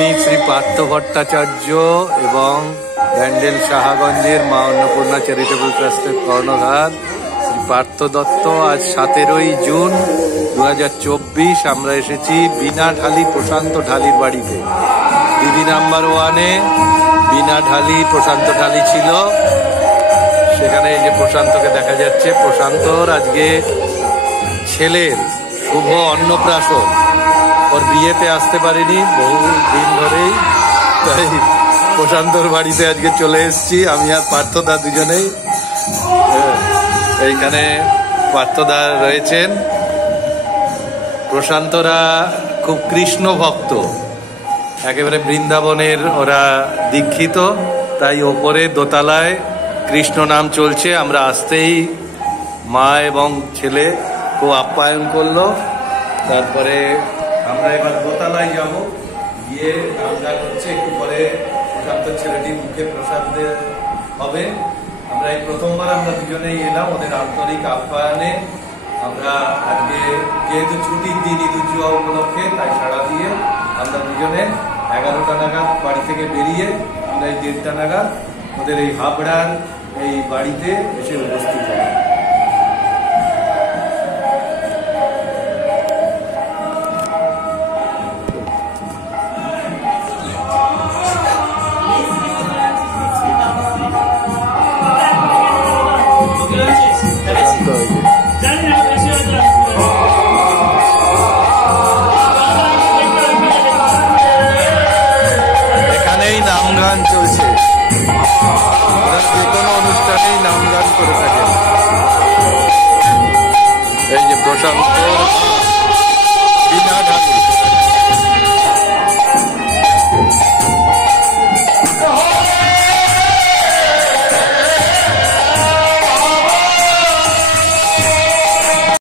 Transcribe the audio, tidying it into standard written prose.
আমি শ্রী পার্থ ভট্টাচার্য এবং ব্যান্ডেল সাহাগঞ্জের মা অন্নপূর্ণা চ্যারিটেবল ট্রাস্টের কর্ণধার শ্রী পার্থ দত্ত। আজ 17ই জুন 2024 আমরা এসেছি বিনা ঢালি প্রশান্ত ঢালির বাড়িতে। দিদি নাম্বার 1-এ বিনা ঢালি প্রশান্ত ঢালি ছিল, সেখানে এই যে প্রশান্তকে দেখা যাচ্ছে। প্রশান্তর আজকে ছেলের শুভ অন্নপ্রাশন, ওর বিয়েতে আসতে পারিনি বহু দিন ধরেই, তাই প্রশান্তর বাড়িতে আজকে চলে এসেছি আমি আর পার্থদা দুজনেই। এইখানে পার্থদা রয়েছেন। প্রশান্তরা খুব কৃষ্ণ ভক্ত, একেবারে বৃন্দাবনের ওরা দীক্ষিত, তাই ওপরে দোতলায় কৃষ্ণ নাম চলছে। আমরা আসতেই মা এবং ছেলে খুব আপ্যায়ন করলো। তারপরে আমরা এবার দোতলায় যাব, গিয়ে নামগান হচ্ছে, একটু পরে প্রশান্ত ছেলেটির মুখে প্রসাদ হবে। আমরা এই প্রথমবার আমরা দুজনেই এলাম ওদের আন্তরিক আপ্যায়নে। আমরা আজকে যেহেতু ছুটির দিন ঈদুজ্জোহা উপলক্ষে, তাই সাড়া দিয়ে আমরা দুজনে 11টা নাগাদ বাড়ি থেকে বেরিয়ে আমরা এই 1:30টা নাগাদ ওদের এই হাবড়ার এই বাড়িতে এসে উপস্থিত